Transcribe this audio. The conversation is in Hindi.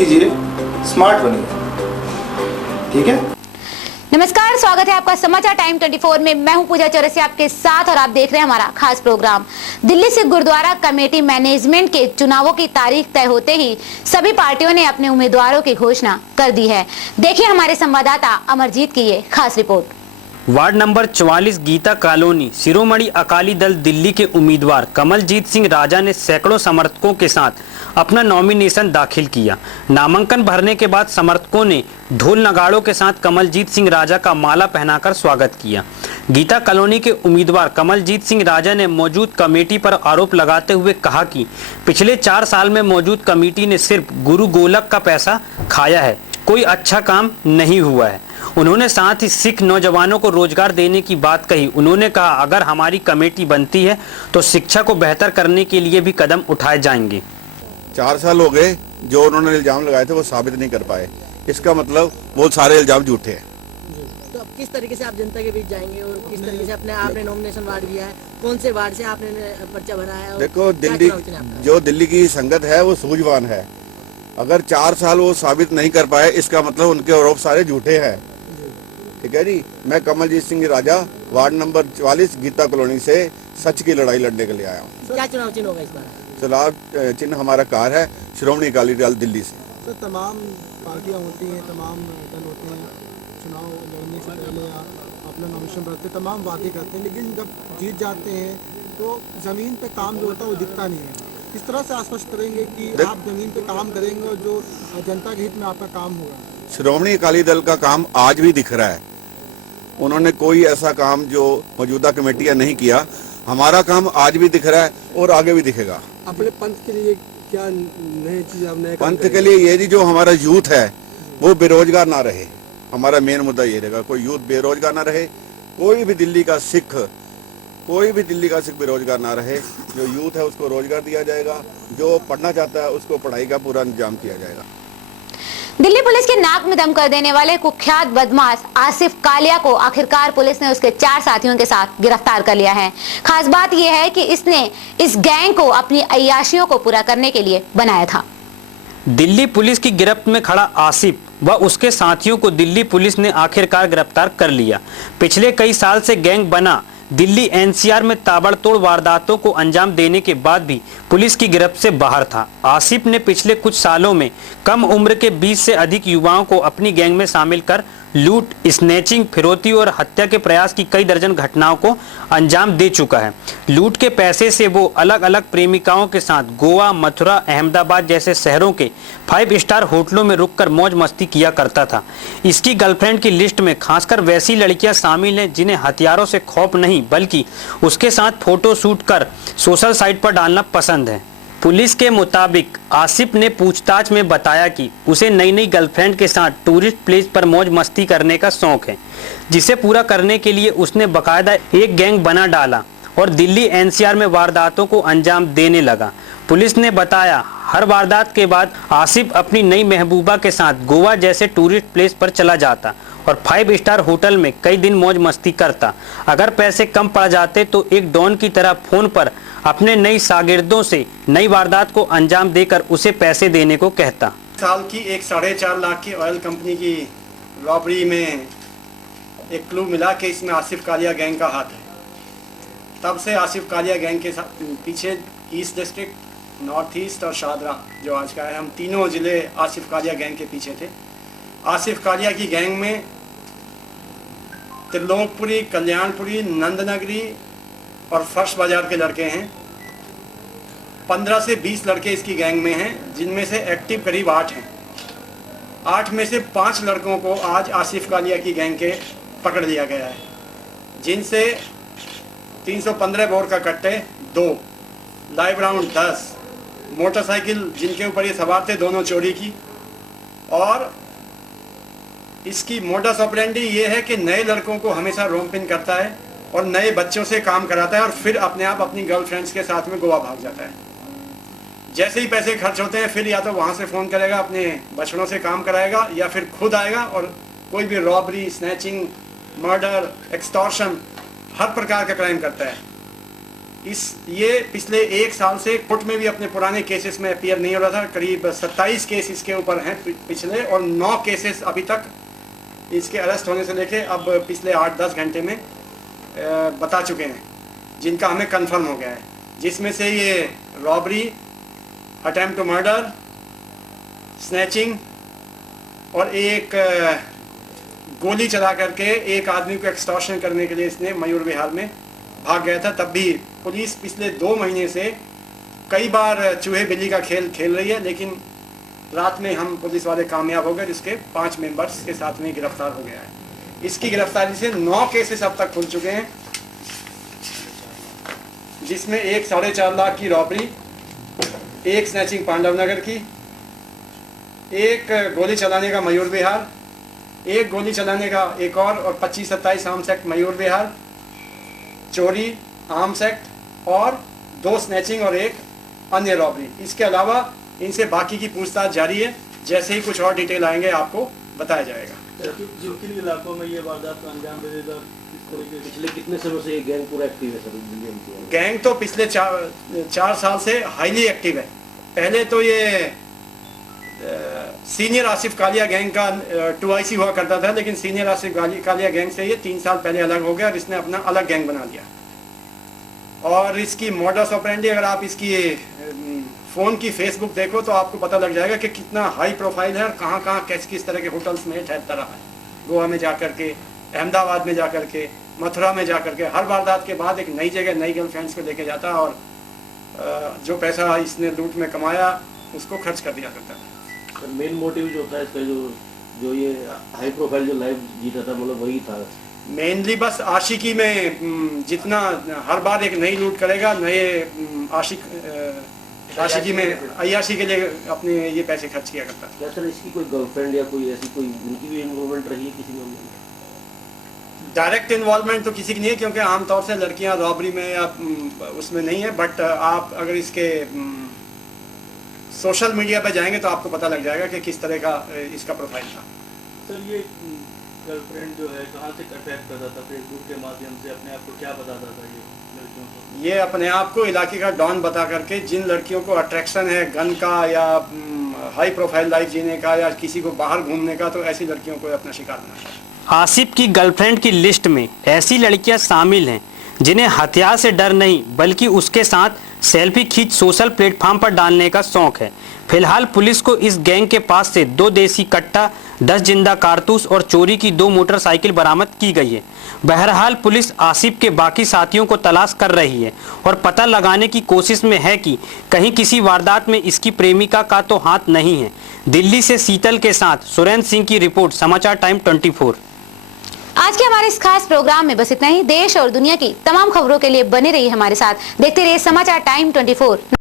कीजिए, स्मार्ट बनिए। ठीक है। नमस्कार, स्वागत है आपका समाचार टाइम 24 में। मैं हूं पूजा चौरसिया आपके साथ और आप देख रहे हैं हमारा खास programme. Delhi Sikh Gurdwara committee management के चुनावों की तारीख तय होते ही सभी पार्टियों ने अपने उम्मीदवारों की घोषणा कर दी है। देखिए हमारे संवाददाता अमरजीत की ये खास रिपोर्ट। Ward number 44 Geeta colony Shiromani Akali Dal Delhi के उम्मीदवार कमलजीत सिंह राजा ने सैकड़ों समर्थकों के साथ अपना नॉमिनेशन दाखिल किया। नामांकन भरने के बाद समर्थकों ने ढोल नगाड़ों के साथ कमलजीत सिंह राजा का माला पहनाकर स्वागत किया। गीता कॉलोनी के उम्मीदवार कमलजीत सिंह राजा ने मौजूद कमेटी पर आरोप लगाते हुए कहा कि पिछले 4 साल में मौजूद कमेटी ने सिर्फ गुरु गोलक का पैसा खाया है, कोई अच्छा काम नहीं हुआ है। उन्होंने साथ ही सिख नौजवानों को रोजगार देने की बात कही। उन्होंने कहा अगर हमारी कमेटी बनती है तो शिक्षा को बेहतर करने के लिए भी कदम उठाए जाएंगे। 4 साल हो गए, जो उन्होंने इल्जाम लगाए थे वो साबित नहीं कर पाए। इसका मतलब वो सारे इल्जाम झूठे हैं। तो अब किस तरीके से आप जनता के बीच जाएंगे और किस तरीके से आपने नॉमिनेशन वार्ड दिया है, कौन से वार्ड से आपने पर्चा भरा है? देखो, दिल्ली जो दिल्ली की संगत है वो सूझवान है। अगर 4 साल वो साबित नहीं कर पाए, इसका मतलब उनके आरोप सारे झूठे हैं। ठीक है जी। मैं कमलजीत सिंह राजा वार्ड नंबर 44 गीता कॉलोनी से सच की लड़ाई लड़ने के लिए आया हूँ। क्या चुनाव चिन्ह होगा इस बार? चुनाव चिन्ह हमारा कार है, शिरोमणि अकाली दल दिल्ली से। तो तमाम पार्टियां होती हैं, तमाम दल होते हैं, चुनाव लड़ने से पहले अपना नॉमिनेशन भरते, तमाम वादे करते हैं, लेकिन जब जीत जाते हैं तो ज़मीन पे काम जो होता है वो दिखता नहीं है। किस तरह से आश्वस्त करेंगे कि आप ज़मीन पे काम करेंगे और जो जनता के हित में आपका काम होगा? शिरोमणि अकाली दल का काम आज भी दिख रहा है। उन्होंने कोई ऐसा काम जो मौजूदा कमेटियां नहीं किया, हमारा काम आज भी दिख रहा है और आगे भी दिखेगा। अपने पंथ के लिए क्या नई चीज आप नए पंथ के लिए ये जी, जो हमारा यूथ है वो बेरोजगार ना रहे, हमारा मेन मुद्दा ये रहेगा। कोई यूथ बेरोजगार ना रहे, कोई भी दिल्ली का सिख बेरोजगार ना रहे। जो यूथ है उसको रोजगार दिया जाएगा, जो पढ़ना चाहता है उसको पढ़ाई का पूरा इंतजाम किया जाएगा। दिल्ली पुलिस के नाक में दम कर देने वाले कुख्यात बदमाश आसिफ कालिया को आखिरकार पुलिस ने उसके 4 साथियों के साथ गिरफ्तार कर लिया है। खास बात यह है कि इसने इस गैंग को अपनी अय्याशियों को पूरा करने के लिए बनाया था। दिल्ली पुलिस की गिरफ्त में खड़ा आसिफ व उसके साथियों को दिल्ली पुलिस ने आखिरकार गिरफ्तार कर लिया। पिछले कई साल से गैंग बना दिल्ली एनसीआर में ताबड़तोड़ वारदातों को अंजाम देने के बाद भी पुलिस की गिरफ्त से बाहर था। आसिफ ने पिछले कुछ सालों में कम उम्र के 20 से अधिक युवाओं को अपनी गैंग में शामिल कर लूट, स्नैचिंग, फिरौती और हत्या के प्रयास की कई दर्जन घटनाओं को अंजाम दे चुका है। लूट के पैसे से वो अलग अलग प्रेमिकाओं के साथ गोवा, मथुरा, अहमदाबाद जैसे शहरों के 5 स्टार होटलों में रुककर मौज मस्ती किया करता था। इसकी गर्लफ्रेंड की लिस्ट में खासकर वैसी लड़कियां शामिल हैं जिन्हें हथियारों से खौफ नहीं बल्कि उसके साथ फोटो शूट कर सोशल साइट पर डालना पसंद है। पुलिस के मुताबिक आसिफ ने पूछताछ में बताया कि उसे नई नई गर्लफ्रेंड के साथ टूरिस्ट प्लेस पर मौज मस्ती करने का शौक है, जिसे पूरा करने के लिए उसने बाकायदा एक गैंग बना डाला और दिल्ली एनसीआर में वारदातों को अंजाम देने लगा। पुलिस ने बताया हर वारदात के बाद आसिफ अपनी नई महबूबा के साथ गोवा जैसे टूरिस्ट प्लेस पर चला जाता और 5 स्टार होटल में कई दिन मौज मस्ती करता। अगर पैसे कम पड़ जाते तो एक डॉन की तरह फोन पर अपने नई शागिर्दों से नई वारदात को अंजाम देकर उसे पैसे देने को कहता। साल की एक 4.5 लाख की ऑयल कंपनी की रॉबरी में एक क्लू मिला कि इसमें आसिफ कालिया गैंग का हाथ है। तब से आसिफ कालिया गैंग के पीछे ईस्ट डिस्ट्रिक्ट, नॉर्थ ईस्ट और शाहदरा जो आज का है, हम तीनों ज़िले आसिफ कालिया गैंग के पीछे थे। आसिफ कालिया की गैंग में त्रिलोकपुरी, कल्याणपुरी, नंदनगरी और फर्श बाजार के लड़के हैं। 15 से 20 लड़के इसकी गैंग में हैं, जिनमें से एक्टिव करीब 8 हैं। 8 में से 5 लड़कों को आज आसिफ कालिया की गैंग के पकड़ लिया गया है, जिनसे 315 बोर का कट्टे 2, लाइव राउंड 10, मोटरसाइकिल जिनके ऊपर ये सवार थे दोनों चोरी की। और इसकी मोडस ऑपरेंडी ये है कि नए लड़कों को हमेशा रोमपिन करता है और नए बच्चों से काम कराता है और फिर अपने आप अपनी गर्लफ्रेंड्स के साथ में गोवा भाग जाता है। जैसे ही पैसे खर्च होते हैं फिर या तो वहाँ से फ़ोन करेगा, अपने बछड़ों से काम कराएगा, या फिर खुद आएगा और कोई भी रॉबरी, स्नैचिंग, मर्डर, एक्सटॉर्शन, हर प्रकार का क्राइम करता है। ये पिछले 1 साल से कोर्ट में भी अपने पुराने केसेस में अपीयर नहीं हो रहा था। करीब 27 केस इसके ऊपर हैं पिछले, और 9 केसेस अभी तक इसके अरेस्ट होने से लेके अब पिछले 8-10 घंटे में बता चुके हैं, जिनका हमें कंफर्म हो गया है। जिसमें से ये robbery, attempt to murder, snatching और एक गोली चला करके एक आदमी को एक्सटॉर्शन करने के लिए इसने मयूर विहार में भाग गया था। तब भी पुलिस पिछले 2 महीने से कई बार चूहे बिल्ली का खेल खेल रही है, लेकिन रात में हम पुलिस वाले कामयाब हो गए, जिसके 5 मेंबर्स के साथ में गिरफ्तार हो गया है। इसकी गिरफ्तारी से 9 केसेस अब तक खुल चुके हैं, जिसमें एक 4.5 लाख की रॉबरी, एक स्नैचिंग पांडव नगर की, एक गोली चलाने का मयूर विहार, एक गोली चलाने का एक और 25-27 आर्म्स एक्ट मयूर विहार, चोरी आर्म्स एक्ट और 2 स्नैचिंग और एक अन्य रॉबरी। इसके अलावा इनसे बाकी की पूछताछ जारी है। जैसे ही कुछ और डिटेल आएंगे आपको बताया जाएगा। किन इलाकों में ये वारदात को अंजाम देगा? पिछले कितने समय से ये गैंग पूरा एक्टिव है सर? गैंग तो पिछले 4 साल से हाईली एक्टिव है। पहले तो ये सीनियर आसिफ कालिया गैंग का 2IC हुआ करता था, लेकिन सीनियर आसिफ कालिया गैंग से ये 3 साल पहले अलग हो गया और इसने अपना अलग गैंग बना लिया। और इसकी मॉडस ऑपरेंडी, अगर आप इसकी फ़ोन की फेसबुक देखो तो आपको पता लग जाएगा कि कितना हाई प्रोफाइल है और कहाँ कहाँ किस तरह के होटल्स में ठहरता रहा है। गोवा में जा कर के, अहमदाबाद में जा कर के, मथुरा में जा कर के, हर वारदात के बाद एक नई जगह नई गर्लफ्रेंड्स को लेके जाता और जो पैसा इसने लूट में कमाया उसको खर्च कर दिया करता था। मेन मोटिव जो था इसका, जो ये हाई प्रोफाइल जो लाइफ जीता था, मतलब वही था मेनली। बस आशिकी में जितना हर बार एक नई लूट करेगा, नए आशिकी में अय्याशी के लिए अपने ये पैसे खर्च किया करता। क्या सर इसकी कोई गर्लफ्रेंड या कोई ऐसी कोई उनकी भी इन्वॉल्वमेंट रही है किसी में? डायरेक्ट इन्वॉल्वमेंट तो किसी की नहीं है, क्योंकि आमतौर से लड़कियां रॉबरी में या उसमें नहीं है। बट आप अगर इसके सोशल मीडिया पे जाएंगे तो आपको पता लग जाएगा कि किस तरह का इसका प्रोफाइल था। सर ये गर्लफ्रेंड जो है कहाँ से अटैक करता था? फेसबुक के माध्यम से अपने आप को क्या बताता था ये लड़कियों को? ये अपने आप को इलाके का डॉन बता करके जिन लड़कियों को अट्रैक्शन है गन का या हाई प्रोफाइल लाइफ जीने का या किसी को बाहर घूमने का, तो ऐसी लड़कियों को अपना शिकार बनाता है। आसिफ की गर्लफ्रेंड की लिस्ट में ऐसी लड़कियां शामिल हैं जिन्हें हथियार से डर नहीं बल्कि उसके साथ सेल्फी खींच सोशल प्लेटफॉर्म पर डालने का शौक है। फिलहाल पुलिस को इस गैंग के पास से 2 देसी कट्टा, 10 जिंदा कारतूस और चोरी की 2 मोटरसाइकिल बरामद की गई है। बहरहाल पुलिस आसिफ के बाकी साथियों को तलाश कर रही है और पता लगाने की कोशिश में है कि कहीं किसी वारदात में इसकी प्रेमिका का तो हाथ नहीं है। दिल्ली से शीतल के साथ सुरेंद्र सिंह की रिपोर्ट, समाचार टाइम 24। आज के हमारे इस खास प्रोग्राम में बस इतना ही। देश और दुनिया की तमाम खबरों के लिए बने रहिए हमारे साथ, देखते रहिए समाचार टाइम 24।